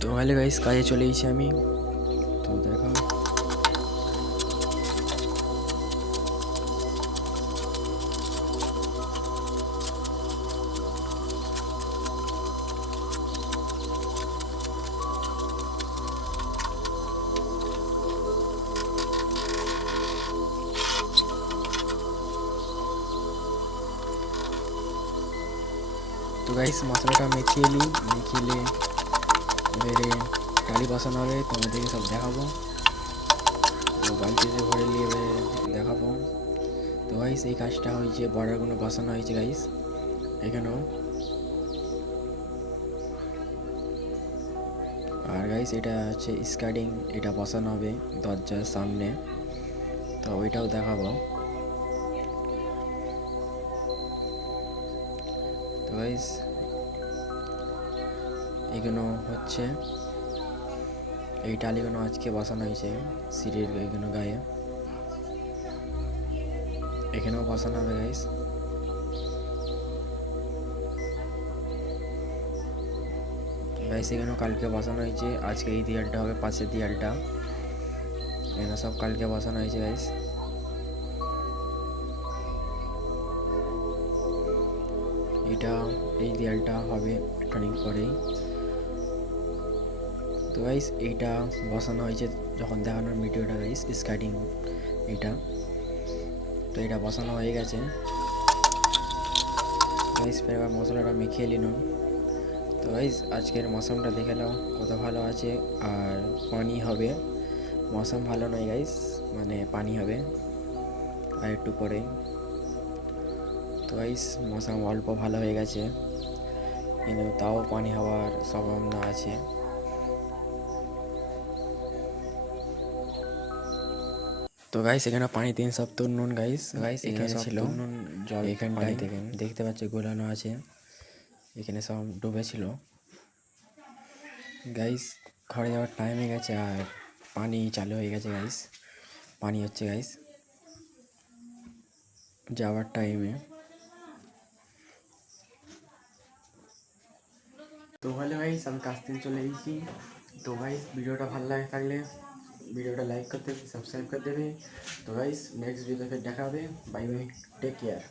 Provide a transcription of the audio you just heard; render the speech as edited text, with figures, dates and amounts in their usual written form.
তো hello guys, কাজে চলে এসেছি আমি। তো দেখো, তো গাইস মশলাটা মেখে নিই, মেখে এবারে টালি বসানো হবে, তোমাদেরকে সব দেখাবো। তো বালতিতে ভরে নিয়ে এবারে দেখাবো। তো গাইস এই কাজটা হয়েছে, বর্ডারগুলো বসানো হয়েছে গাইস এখানেও। আর গাইস এটা হচ্ছে স্কার্টিং, এটা বসানো হবে দরজার সামনে, তো ওইটাও দেখাবো। তো গাইস এগুলো হচ্ছে, এই টালিগুলো আজকে বসানো হয়েছে সিঁড়ির এগুলো গায়ে, এখানেও বসানো হবে গাইস। গাইস এখানেও কালকে বসানো হয়েছে, আজকে এই দেয়ালটা হবে পাশের দেয়ালটা, এখানে সব কালকে বসানো হয়েছে গাইস। এটা এই দেয়ালটা হবে একটুখানি পরেই। তো গাইস এইটা বসানো হয়েছে যখন দেখানোর ভিডিওটা গাইস, স্কার্টিং এটা, তো এটা বসানো হয়ে গেছে গাইস। ফের এবার মশলাটা মেখে নিলাম। তো গাইস আজকের মৌসুমটা দেখে নাও কত ভালো আছে, আর পানি হবে, মৌসুম ভালো নয় গাইস, মানে পানি হবে আর একটু পরেই। তো গাইস মৌসুম অল্প ভালো হয়ে গেছে, কিন্তু তাও পানি হওয়ার সম্ভাবনা আছে। তো গাইস এখানে পানি 3 সপ্তাহ নুন গাইস, এখানে ছিল নুন জল এখানটায় দেখতে পাচ্ছি গোলানো আছে, এখানে সব ডুবেছিল গাইস। ঘরে যাওয়ার টাইম হয়ে গেছে আর পানি চালু হয়ে গেছে গাইস, পানি হচ্ছে গাইস যাওয়ার টাইমে। তো হ্যালো গাইস, আমি কাজ থেকে চলে এসেছি। তো গাইস ভিডিওটা ভালো লাগে থাকলে ভিডিওটা লাইক করতে হবে, সাবস্ক্রাইব করে দেবে। তো গাইস নেক্সট ভিডিওতে দেখা হবে, বাই বাই, টেক কেয়ার।